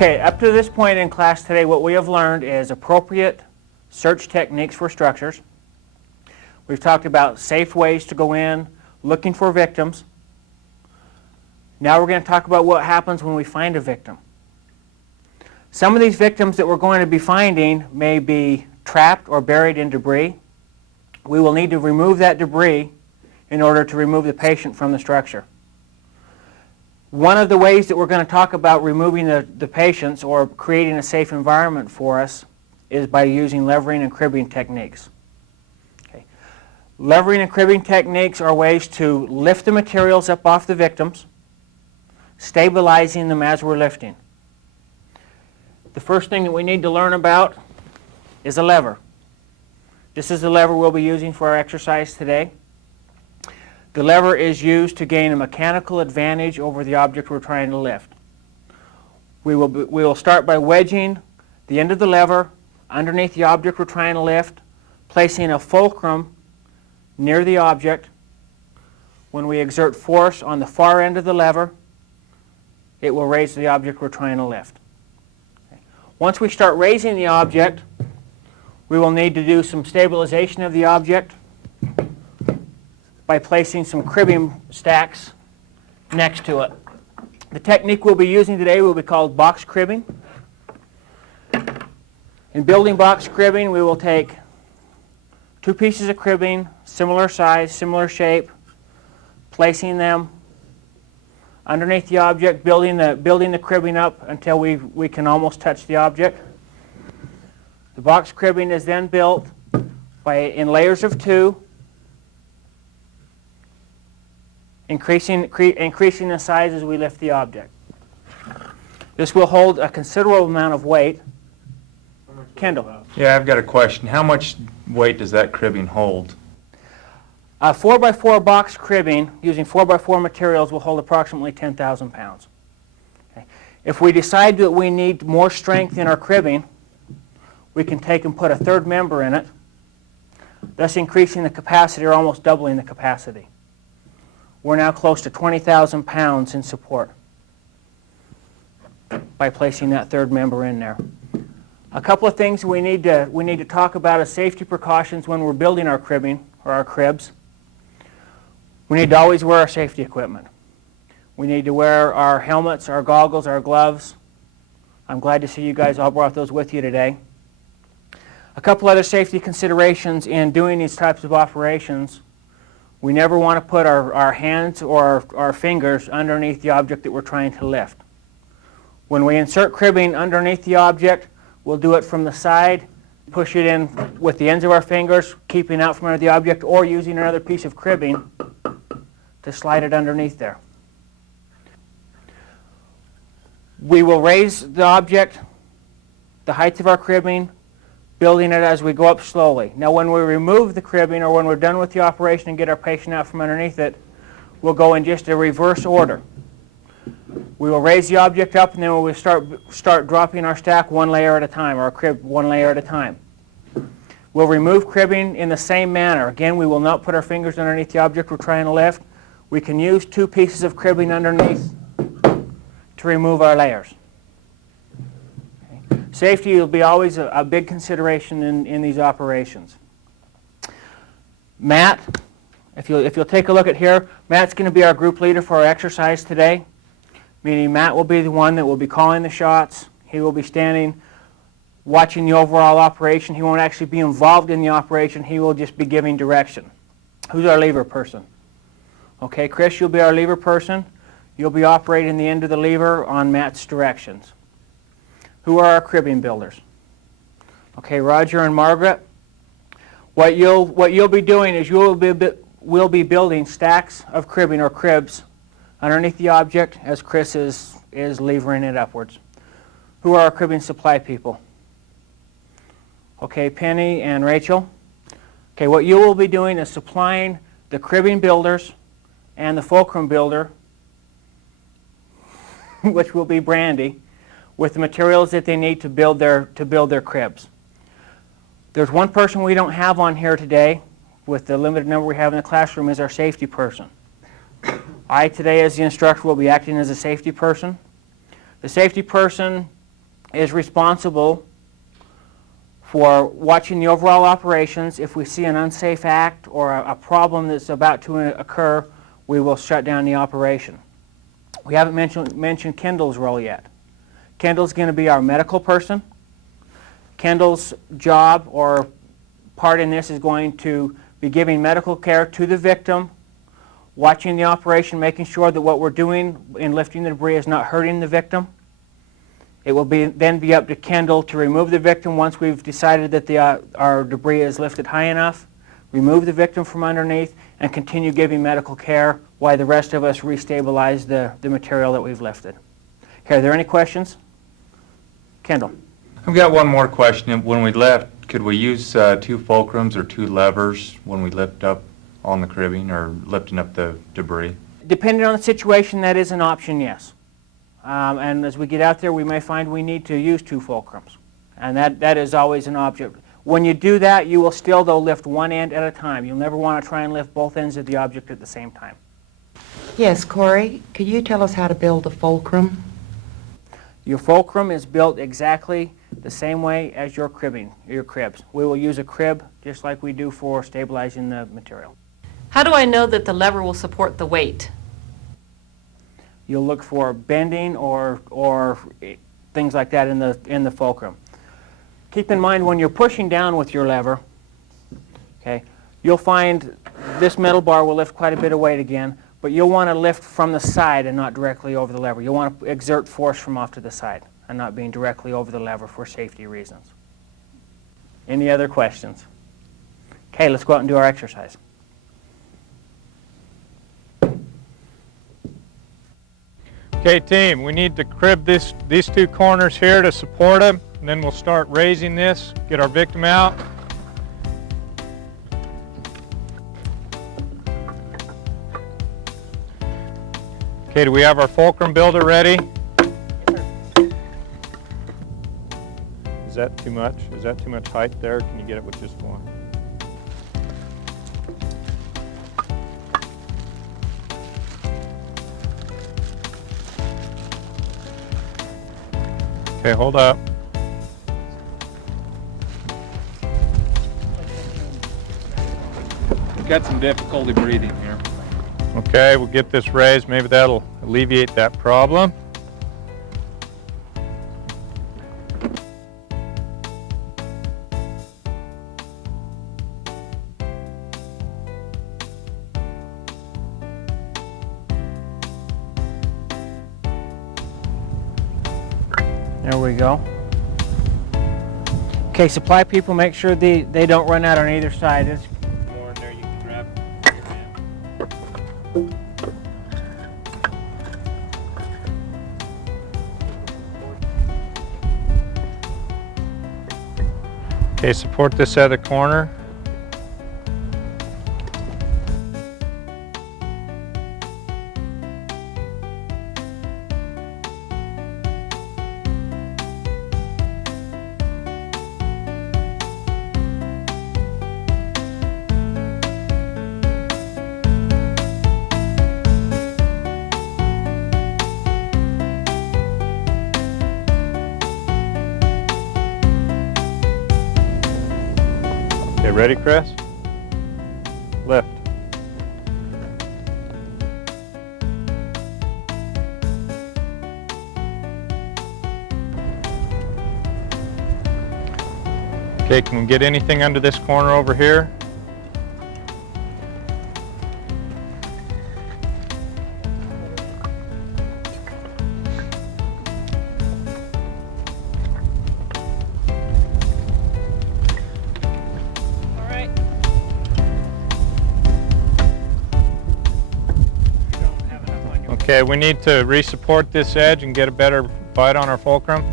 Okay, up to this point in class today, what we have learned is appropriate search techniques for structures. We've talked about safe ways to go in, looking for victims. Now we're going to talk about what happens when we find a victim. Some of these victims that we're going to be finding may be trapped or buried in debris. We will need to remove that debris in order to remove the patient from the structure. One of the ways that we're going to talk about removing the patients or creating a safe environment for us is by using levering and cribbing techniques. Okay. Levering and cribbing techniques are ways to lift the materials up off the victims, stabilizing them as we're lifting. The first thing that we need to learn about is a lever. This is the lever we'll be using for our exercise today. The lever is used to gain a mechanical advantage over the object we're trying to lift. We will start by wedging the end of the lever underneath the object we're trying to lift, placing a fulcrum near the object. When we exert force on the far end of the lever, it will raise the object we're trying to lift. Okay. Once we start raising the object, we will need to do some stabilization of the object by placing some cribbing stacks next to it. The technique we'll be using today will be called box cribbing. In building box cribbing, we will take two pieces of cribbing, similar size, similar shape, placing them underneath the object, building the cribbing up until we can almost touch the object. The box cribbing is then built in layers of two, increasing the size as we lift the object. This will hold a considerable amount of weight. Kendall. Yeah, I've got a question. How much weight does that cribbing hold? A 4x4 box cribbing using 4x4 materials will hold approximately 10,000 pounds. Okay. If we decide that we need more strength in our cribbing, we can take and put a third member in it, thus increasing the capacity or almost doubling the capacity. We're now close to 20,000 pounds in support by placing that third member in there. A couple of things we need to talk about as safety precautions when we're building our cribbing or our cribs. We need to always wear our safety equipment. We need to wear our helmets, our goggles, our gloves. I'm glad to see you guys all brought those with you today. A couple other safety considerations in doing these types of operations. We never want to put our hands or our fingers underneath the object that we're trying to lift. When we insert cribbing underneath the object, we'll do it from the side, push it in with the ends of our fingers, keeping out from under the object, or using another piece of cribbing to slide it underneath there. We will raise the object, the height of our cribbing, building it as we go up slowly. Now when we remove the cribbing or when we're done with the operation and get our patient out from underneath it, we'll go in just a reverse order. We will raise the object up and then we'll start dropping our stack one layer at a time, or our crib one layer at a time. We'll remove cribbing in the same manner. Again, we will not put our fingers underneath the object we're trying to lift. We can use two pieces of cribbing underneath to remove our layers. Okay. Safety will be always a big consideration in these operations. Matt, if you'll take a look at here, Matt's going to be our group leader for our exercise today. Meaning Matt will be the one that will be calling the shots. He will be standing, watching the overall operation. He won't actually be involved in the operation. He will just be giving direction. Who's our lever person? Okay, Chris, you'll be our lever person. You'll be operating the end of the lever on Matt's directions. Who are our cribbing builders? Okay, Roger and Margaret. What you'll be doing is we'll be building stacks of cribbing or cribs underneath the object as Chris is levering it upwards. Who are our cribbing supply people? Okay, Penny and Rachel. Okay, what you will be doing is supplying the cribbing builders and the fulcrum builder, which will be Brandy, with the materials that they need to build their cribs. There's one person we don't have on here today, with the limited number we have in the classroom, is our safety person. I today, as the instructor, will be acting as a safety person. The safety person is responsible for watching the overall operations. If we see an unsafe act or a problem that's about to occur, we will shut down the operation. We haven't mentioned Kendall's role yet. Kendall's going to be our medical person. Kendall's job or part in this is going to be giving medical care to the victim, watching the operation, making sure that what we're doing in lifting the debris is not hurting the victim. It will then be up to Kendall to remove the victim once we've decided that our debris is lifted high enough, remove the victim from underneath, and continue giving medical care while the rest of us restabilize the material that we've lifted. Okay, are there any questions? Kendall. I've got one more question. When we left, could we use 2 fulcrums or 2 levers when we lift up on the cribbing or lifting up the debris? Depending on the situation, that is an option, yes. And as we get out there, we may find we need to use 2 fulcrums. And that is always an object. When you do that, you will still, though, lift one end at a time. You'll never want to try and lift both ends of the object at the same time. Yes, Corey, could you tell us how to build a fulcrum? Your fulcrum is built exactly the same way as your cribs. We will use a crib just like we do for stabilizing the material. How do I know that the lever will support the weight? You'll look for bending or things like that in the fulcrum. Keep in mind when you're pushing down with your lever, okay, you'll find this metal bar will lift quite a bit of weight again, but you'll want to lift from the side and not directly over the lever. You'll want to exert force from off to the side and not being directly over the lever for safety reasons. Any other questions? Okay, let's go out and do our exercise. Okay, team, we need to crib these 2 corners here to support them, and then we'll start raising this, get our victim out. Okay, do we have our fulcrum builder ready? Is that too much? Is that too much height there? Can you get it with just one? Okay, hold up. We've got some difficulty breathing here. Okay, we'll get this raised. Maybe that'll alleviate that problem. There we go. Okay, supply people, make sure they don't run out on either side. It's More in there, you can grab your hand. Okay, support this other corner. Okay, ready, Chris? Lift. Okay, can we get anything under this corner over here? Okay, we need to re-support this edge and get a better bite on our fulcrum.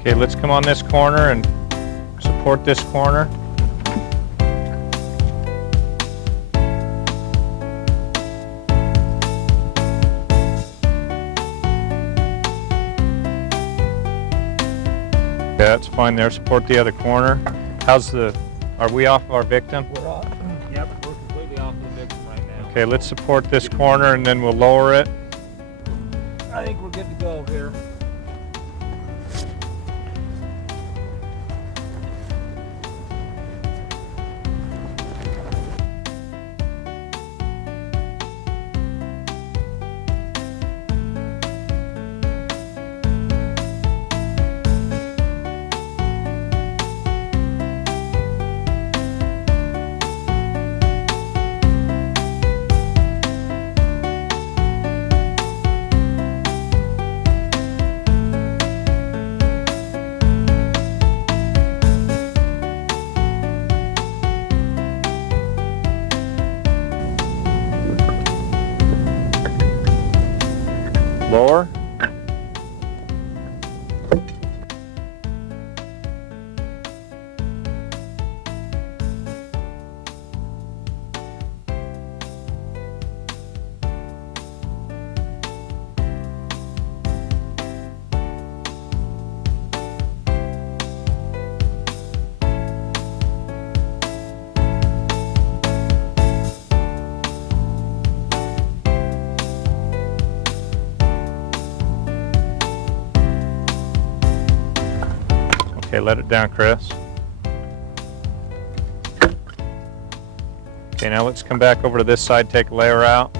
Okay, let's come on this corner and support this corner. Okay, that's fine there. Support the other corner. Are we off of our victim? We're off. Yep, we're completely off the victim right now. Okay, let's support this corner and then we'll lower it. I think we're good to go here. Lower. Okay, let it down, Chris. Okay, now let's come back over to this side, take a layer out.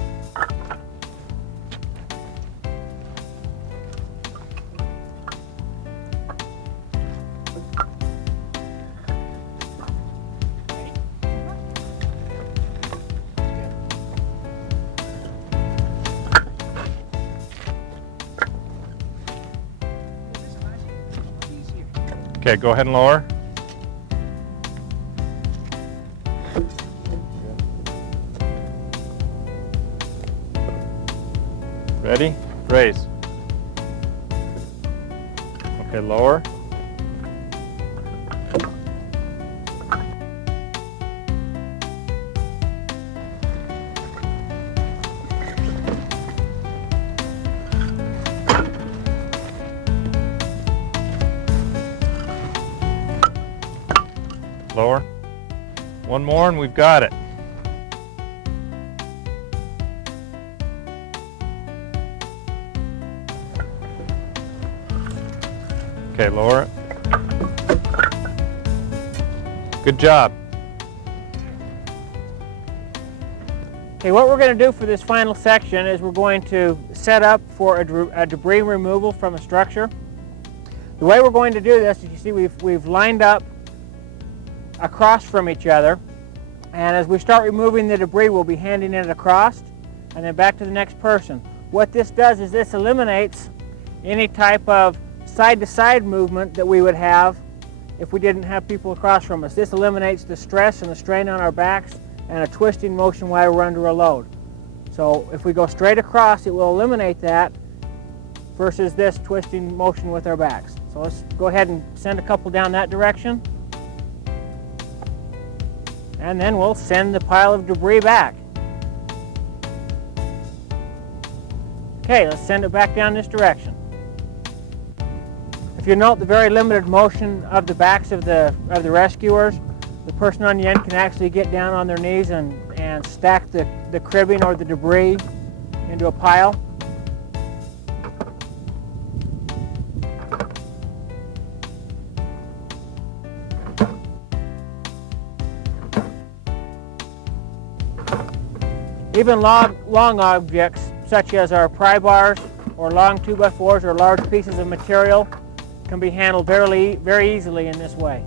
Okay, go ahead and lower. Ready? Raise. Okay, lower. Lower. One more and we've got it. Okay, lower it. Good job. Okay, what we're going to do for this final section is we're going to set up for a debris removal from a structure. The way we're going to do this is, you see, we've lined up across from each other, and as we start removing the debris, we'll be handing it across and then back to the next person. What this does is this eliminates any type of side-to-side movement that we would have if we didn't have people across from us. This eliminates the stress and the strain on our backs and a twisting motion while we're under a load. So if we go straight across, it will eliminate that versus this twisting motion with our backs. So let's go ahead and send a couple down that direction. And then we'll send the pile of debris back. Okay, let's send it back down this direction. If you note the very limited motion of the backs of the rescuers, the person on the end can actually get down on their knees and stack the cribbing or the debris into a pile. Even long objects, such as our pry bars or long 2x4s or large pieces of material, can be handled very easily in this way.